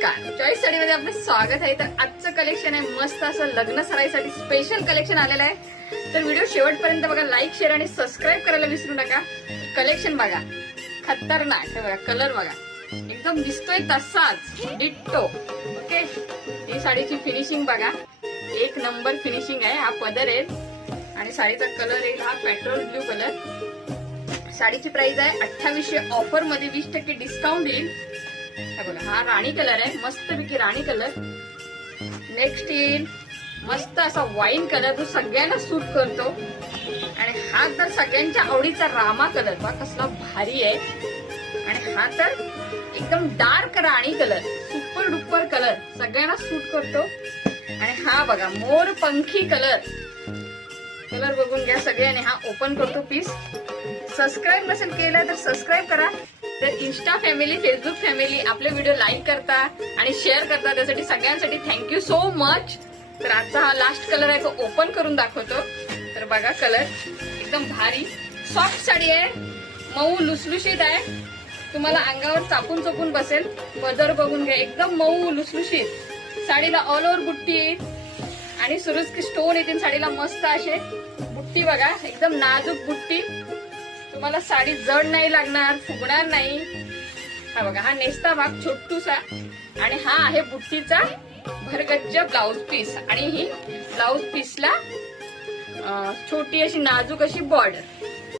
नमस्कार, चॉईस साडीमध्ये आपलं स्वागत आहे। तर आजचं कलेक्शन आहे मस्त असं लग्न सराईसाठी स्पेशल कलेक्शन आलेलं आहे। तर व्हिडिओ शेवटपर्यंत बघा, लाईक शेअर आणि सबस्क्राईब करायला विसरू नका। कलेक्शन बघा, खतरनाक आहे बघा, कलर बघा एकदम दिसतोय तसाच डिट्टो। ओके, ही साडीची फिनिशिंग बघा, एक नंबर फिनिशिंग आहे। हा पदर आहे आणि साडीचा कलर येईल हा पेट्रोल ब्ल्यू कलर। साडीची प्राइस आहे 2800, ऑफर मध्ये 20% डिस्काउंट येईल। हा राणी कलर आहे, मस्तपैकी राणी कलर। नेक्स्ट येईल मस्त असा वाईन कलर, जो सगळ्यांना सूट करतो। आणि हा तर सगळ्यांच्या आवडीचा रामा कलर बघा कसला भारी आहे। आणि हा तर एकदम डार्क राणी कलर, सुपर डुपर कलर, सगळ्यांना सूट करतो। आणि हा बघा मोर पंखी कलर, कलर बघून घ्या सगळ्यांनी। हा ओपन करतो पीस। सबस्क्राईब नसेल केलं तर सबस्क्राईब करा। तर इन्स्टा फॅमिली, फेसबुक फॅमिली आपले व्हिडिओ लाईक करता आणि शेअर करता, त्यासाठी सगळ्यांसाठी थँक्यू सो मच। तर आजचा हा लास्ट कलर आहे, तो ओपन करून दाखवतो। तर बघा कलर एकदम भारी, सॉफ्ट साडी आहे, मऊ लुसलुशीत आहे, तुम्हाला अंगावर चापून चोपून बसेल। पदर बघून घ्या, एकदम मऊ लुसलुशीत। साडीला ऑल ओव्हर बुट्टी येईल आणि सुरुज स्टोन येतील साडीला, मस्त असे बुट्टी बघा, एकदम नाजूक बुट्टी। तुम्हाला साडी जड नाही लागणार, फुगणार नाही। हा बघा, हा नेसता भाग छोटूसा आणि हा आहे बुट्टीचा भरगच्च ब्लाउज पीस। आणि ही ब्लाउज पीसला छोटी अशी नाजूक अशी बॉर्डर।